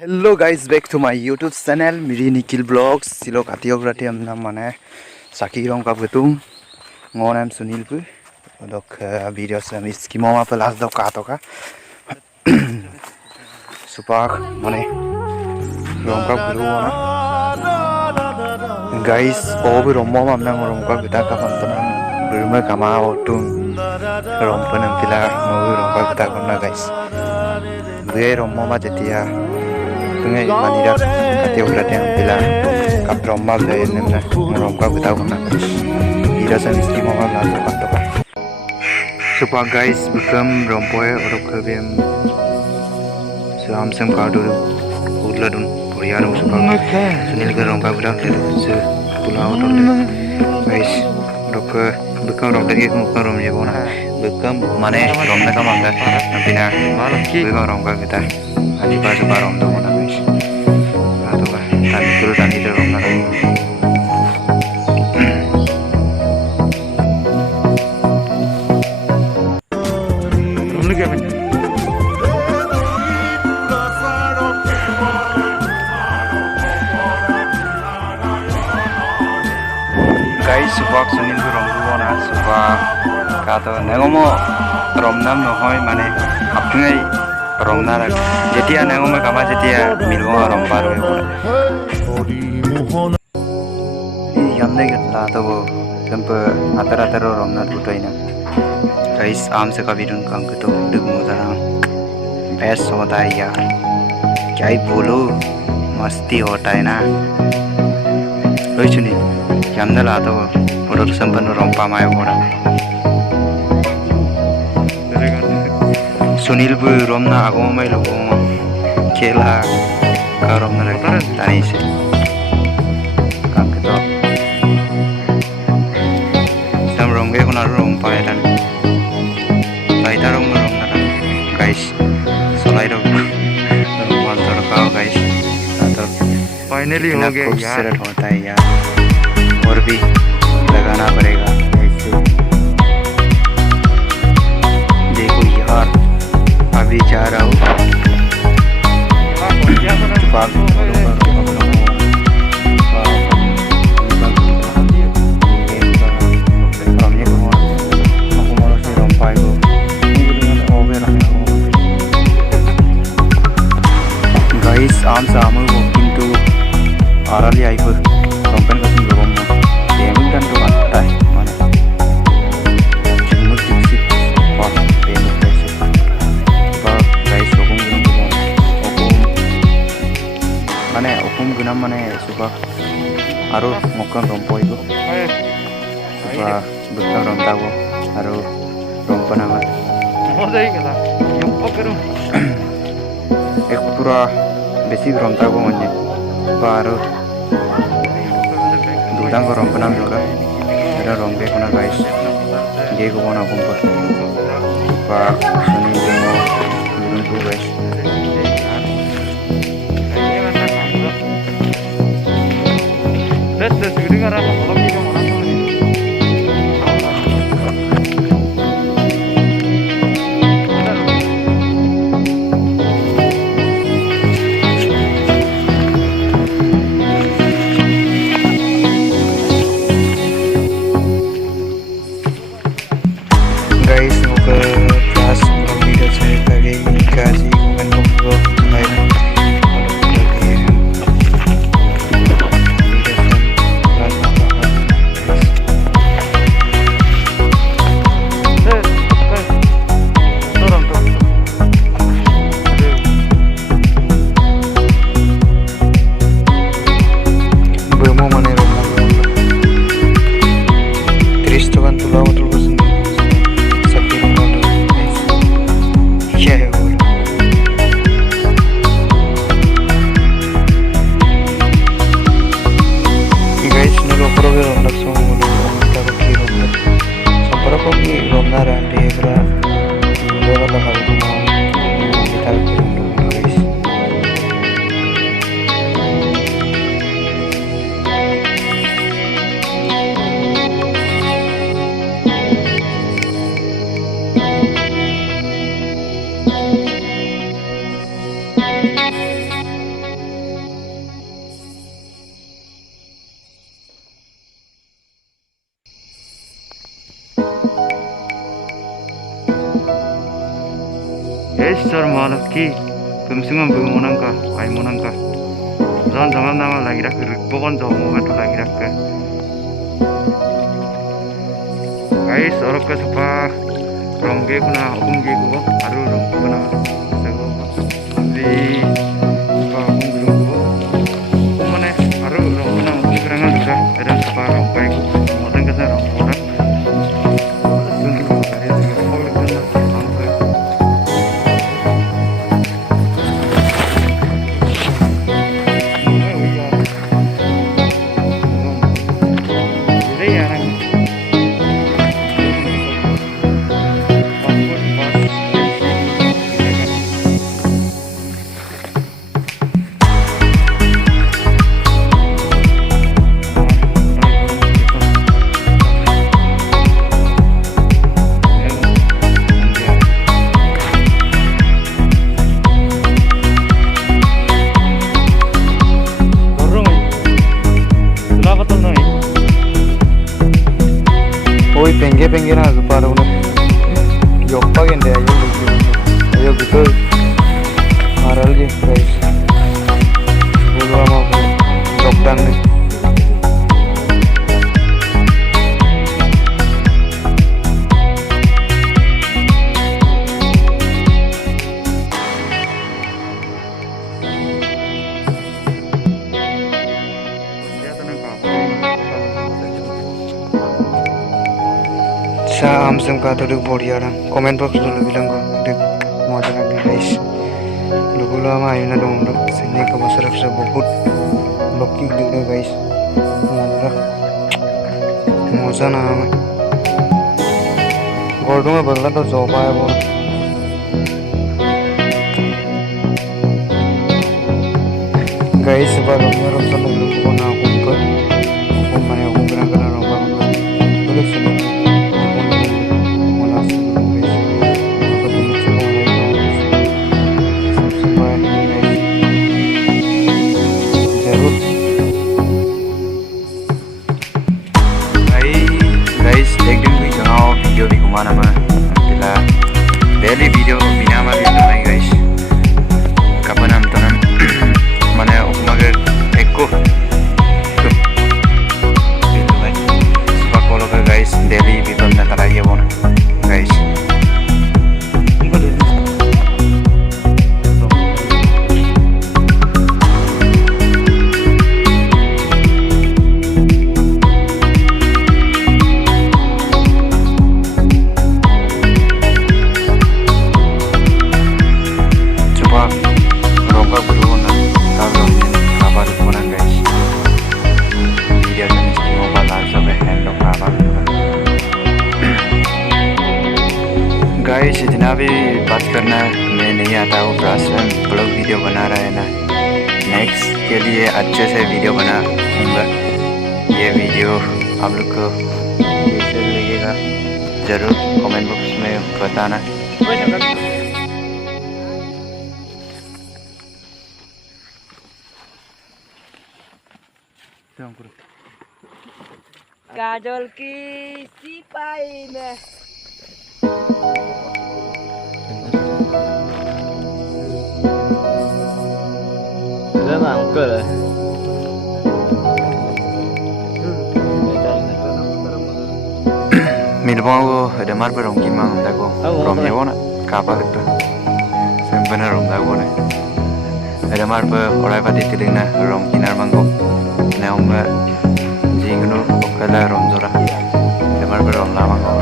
Hello guys, back to my YouTube channel Miri Nikil Vlogs. Silo katiography amna mane saki rong ka betum. Ngonam Sunil pu. Dok video sam iskimo ma pelas dok ka toka. Supak mane rong ka guru na. Guys, obu rommo amna rong ka bita ka pantana. Rumah kama otum rong panam pila obu rong ka bita kona guys. Gue rommo ma jetia tungai manira kati ulat yang bila kaprom mal deh nemna merongkak kita guna ira miski mau mal langsung kantor supaya guys bukan rompoe orang kebem selam sem kado uladun puriarum supaya sunil ke rongkak kita se pulau dulu guys rok bukan rom lagi bukan rom je bona bukan mana romnya kamu angkat nanti na bukan rongkak kita adi pas barom tu mana guys atau kan tadi dulu tadi rom na rom lagi apa guys subak sunil ke rom tu bona subak kata nengomo rom nam nohoi mane apnai rong nara jetia nengomo kama jetia milmo rong baru ya yamne gatla to lempe atar rong na tutoina guys आम से कभी रंग कंक तो डुगमु दरा best होता है यार क्या ही बोलो मस्ती होता है ना रोई चुनी यमने ला तो पूरा संपन्न रोंपा माय बोरा सुनील बु रोमना आगो माय लोगो खेला का रोमना रखता तानी से कंक तो सम रोंगे कोना रोंपा है तानी laita rong na guys solai rong mantar kao guys तो फाइनली हो गया यार होता है यार और भी लगाना पड़ेगा देखो यार अभी जा रहा हूँ आम सामु किंतु आराली आई पर कंपनी का सिंह रोम payment kan tuh ada mana cuma sedikit wah payment guys pak guys okum mana okum guna mana subah aru mokan rompo itu subah bukan rontago aru rompo nama ek pura besi ronta ko manje baru dudang ko rom panam juga ada rombe kona guys dia ko kona kumpul pak sini demo turun tu guys let's video ngara ko video mana guys semoga kelas video saya kali ini kasih menunggu lain Esor malah ki kumsungan bu monangka ai monangka ron jangan nama lagi rak pokon jauh mau tu lagi rak guys orok ke sepa rongge kuna ungge ko aru rong kuna sego di sepa ungge ko mana aru rong kuna ungge rangan dura ada sepa rong baik moten ke rong ora pengen na para una yoppa gende ayo gitu maral ge guys bolu ama joktan ne हम का तो देख बढ़िया रहा comment box तो लगी लंगो देख मजा लगे गाइस लोगों हम आयु ना डोंगो सेने का बसरफ से बहुत लकी दिख रहा गाइस मजा ना हमें गोल्डों में बदला तो जॉब आया वो गाइस बार हम तो लोगों को ना घूमकर घूमने घूमना करना रोका बोले सुनो nama bila daily video bina ma video nahi guys kapan nontonan mane mager ekko video nahi suka follow kar guys daily video na taraiye bon guys guys जितना भी बात करना मैं नहीं आता हूँ फर्स्ट टाइम ब्लॉग वीडियो बना रहा है ना नेक्स्ट के लिए अच्छे से वीडियो बनाऊंगा ये वीडियो आप लोग को कैसे लगेगा ज़रूर कमेंट बॉक्स में बताना काजल की सिपाही में Lama angkel lah. Milbango ada mar berong gimang dago rom ya wona kapal itu sebenarnya rom dago nih ada mar ber orang pati tilingna rom kinar manggo nah omba jingnu okala rom zora ada mar berong lama